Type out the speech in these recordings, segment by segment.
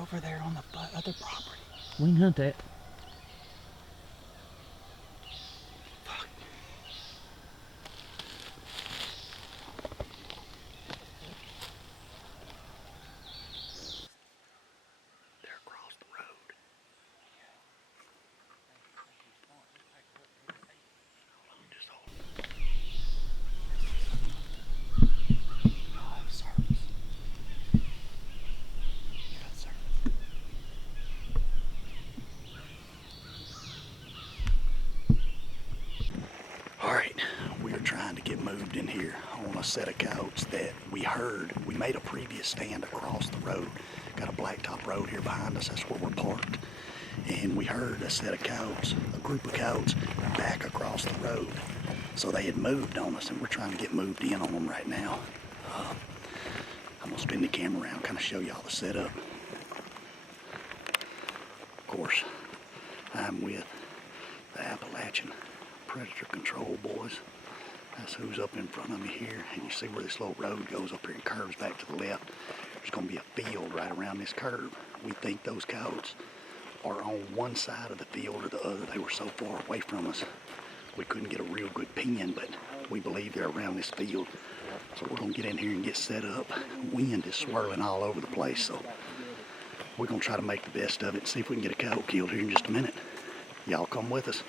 over there on the other property. We can hunt that. Fuck. They're across the road. Just hold it. I'll have service. Got service. Alright, we are trying to get moved in here on a set of coyotes that we heard. We made a previous stand across the road. Got a blacktop road here behind us, that's where we're parked. And we heard a set of coyotes, a group of coyotes, back across the road. So they had moved on us, and we're trying to get moved in on them right now. I'm gonna spin the camera around, kind of show y'all the setup. Of course, I'm with the Appalachian Predator Control boys. That's who's up in front of me here, and you see where this little road goes up here and curves back to the left. There's going to be a field right around this curve. We think those coyotes are on one side of the field or the other. They were so far away from us we couldn't get a real good pin, but we believe they're around this field. So we're going to get in here and get set up. Wind is swirling all over the place, so we're going to try to make the best of it and see if we can get a coyote killed here in just a minute. Y'all come with us.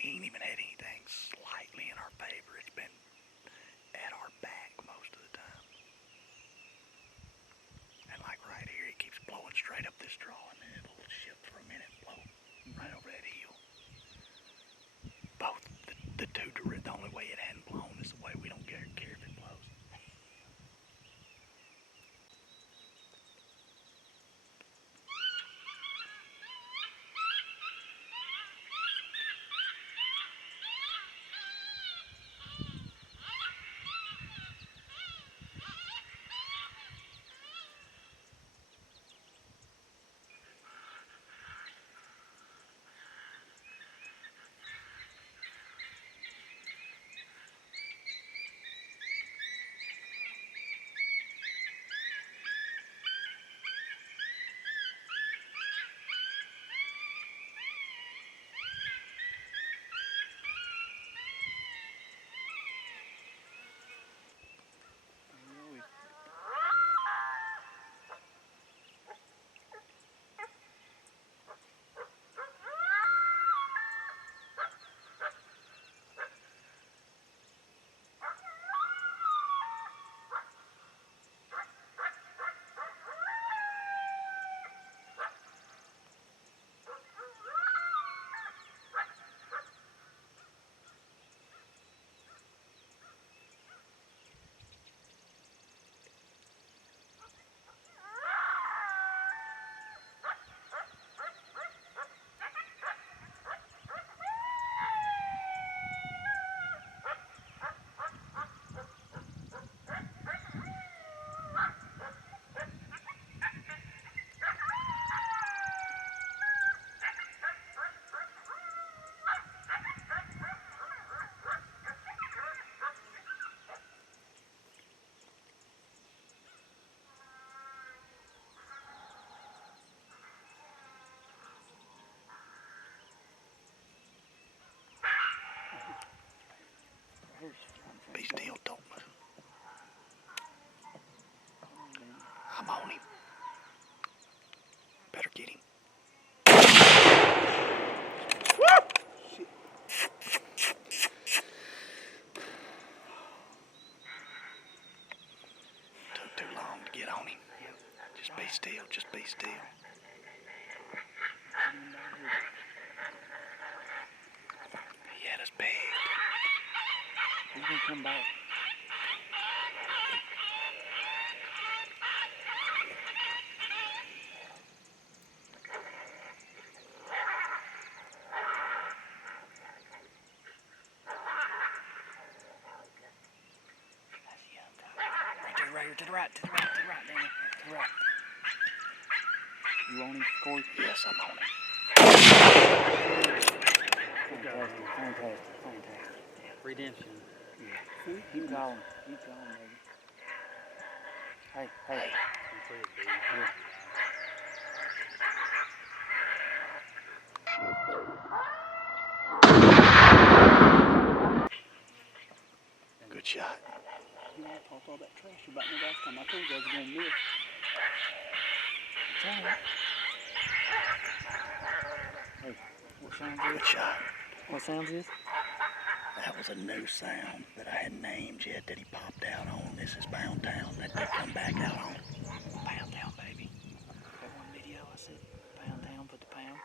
We ain't even had anything slightly in our favor. It's been at our back most of the time. And like right here, it keeps blowing straight up this draw, and then it'll shift for a minute and blow right over that hill. Both the only way it hadn't blown is the way we don't care if it blows. still. Just be still. He had us pegged. He's gonna come back. Right here, to the right, Daniel, to the right. You on him, Corey? Yes, I'm on it. Fantastic. Redemption. Yeah. Keep going, baby. Hey. Yeah. Good shot. You know, I talked all that trash about me last time. I told you I was going to miss. It's all right. Hey, what sounds is? Good shot. What sounds is? That was a new sound that I hadn't named yet that he popped out on. This is Bound Town that they come back out on. Pound Town, baby. That one video I said, Pound Town, put the pound.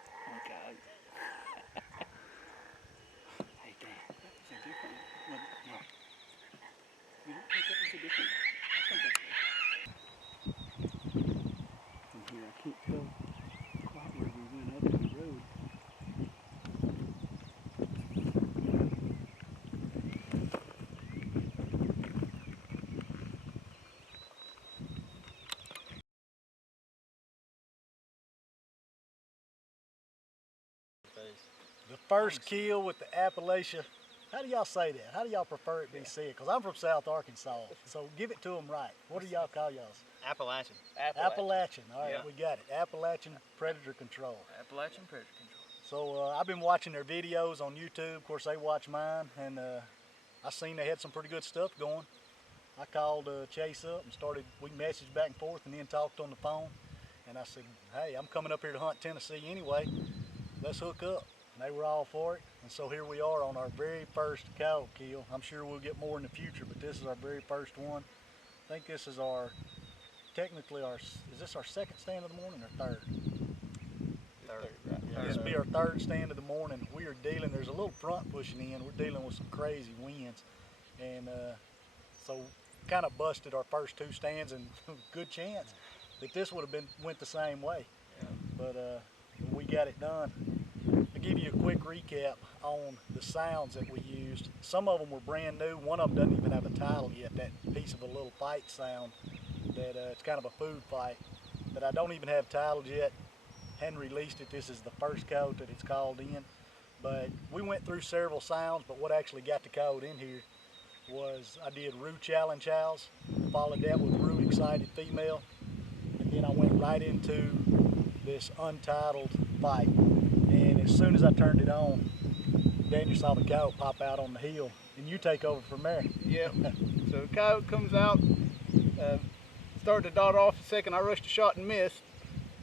Okay. Hey, Dan, that was a different one. No. You don't think that was a different one? I think that's from here, I can't tell quite where we went up the road. The first kill with the Appalachian. How do y'all say that? How do y'all prefer it be said? Because I'm from South Arkansas, so give it to them right. What do y'all call y'all's? Appalachian. Appalachian. All right, Yeah. we got it. Appalachian Predator Control. Appalachian Predator Control. So I've been watching their videos on YouTube. Of course, they watch mine, and I seen they had some pretty good stuff going. I called Chase up and we messaged back and forth and then talked on the phone. And I said, hey, I'm coming up here to hunt Tennessee anyway. Let's hook up. And they were all for it. And so here we are on our very first coyote kill. I'm sure we'll get more in the future, but this is our very first one. I think this is is this our second stand of the morning or third? Third. This will be our third stand of the morning. We are there's a little front pushing in. We're dealing with some crazy winds. And so kind of busted our first two stands, and good chance that this would have went the same way. Yeah. But we got it done. To give you a quick recap on the sounds that we used, some of them were brand new. One of them doesn't even have a title yet, that piece of a little fight sound that it's kind of a food fight that I don't even have titled yet. Hadn't released it. This is the first coyote that it's called in. But we went through several sounds, but what actually got the coyote in here was I did Roo Challenge House, followed that with Roo Excited Female, and then I went right into this untitled fight. And as soon as I turned it on, Daniel saw the coyote pop out on the hill, and you take over from there. Yep. So the coyote comes out, started to dart off a second. I rushed a shot and missed.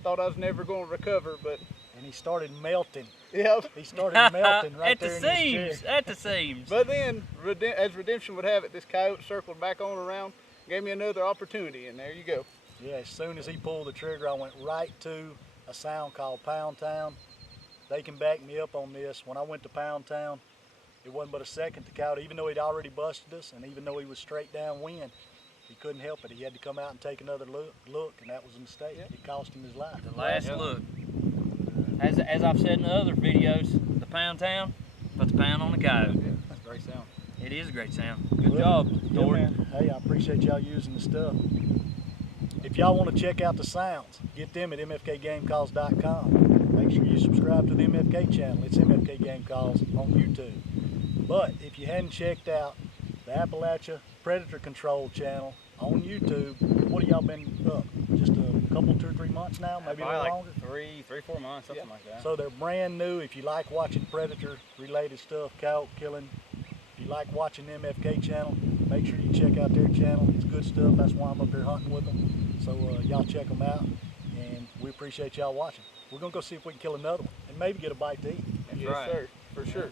Thought I was never going to recover, but And he started melting. yep. He started melting right at there the in his seams. chair. At the seams. But then, as redemption would have it, this coyote circled back on around, gave me another opportunity, and there you go. Yeah, as soon as he pulled the trigger, I went right to a sound called Pound Town. They can back me up on this. When I went to Pound Town, it wasn't but a second. The coyote, even though he'd already busted us, and even though he was straight downwind, he couldn't help it. He had to come out and take another look, and that was a mistake. Yeah. It cost him his life. The last Yeah. look. As I've said in the other videos, the Pound Town, put the pound on the coyote. Yeah, that's a great sound. It is a great sound. Good Well, job, yeah, Torry. man. Hey, I appreciate y'all using the stuff. If y'all want to check out the sounds, get them at mfkgamecalls.com. Make sure you subscribe to the MFK channel. It's MFK Game Calls on YouTube. But if you hadn't checked out the Appalachia Predator Control channel on YouTube, what have y'all been up? Just a couple, 2 or 3 months now, maybe a Probably little like longer? 3-4 months, something like that. So they're brand new. If you like watching predator related stuff, coyote killing, if you like watching the MFK channel, make sure you check out their channel. It's good stuff. That's why I'm up here hunting with them. So y'all check them out, and we appreciate y'all watching. We're gonna go see if we can kill another one and maybe get a bite to eat. That's Yes, right. sir, for sure.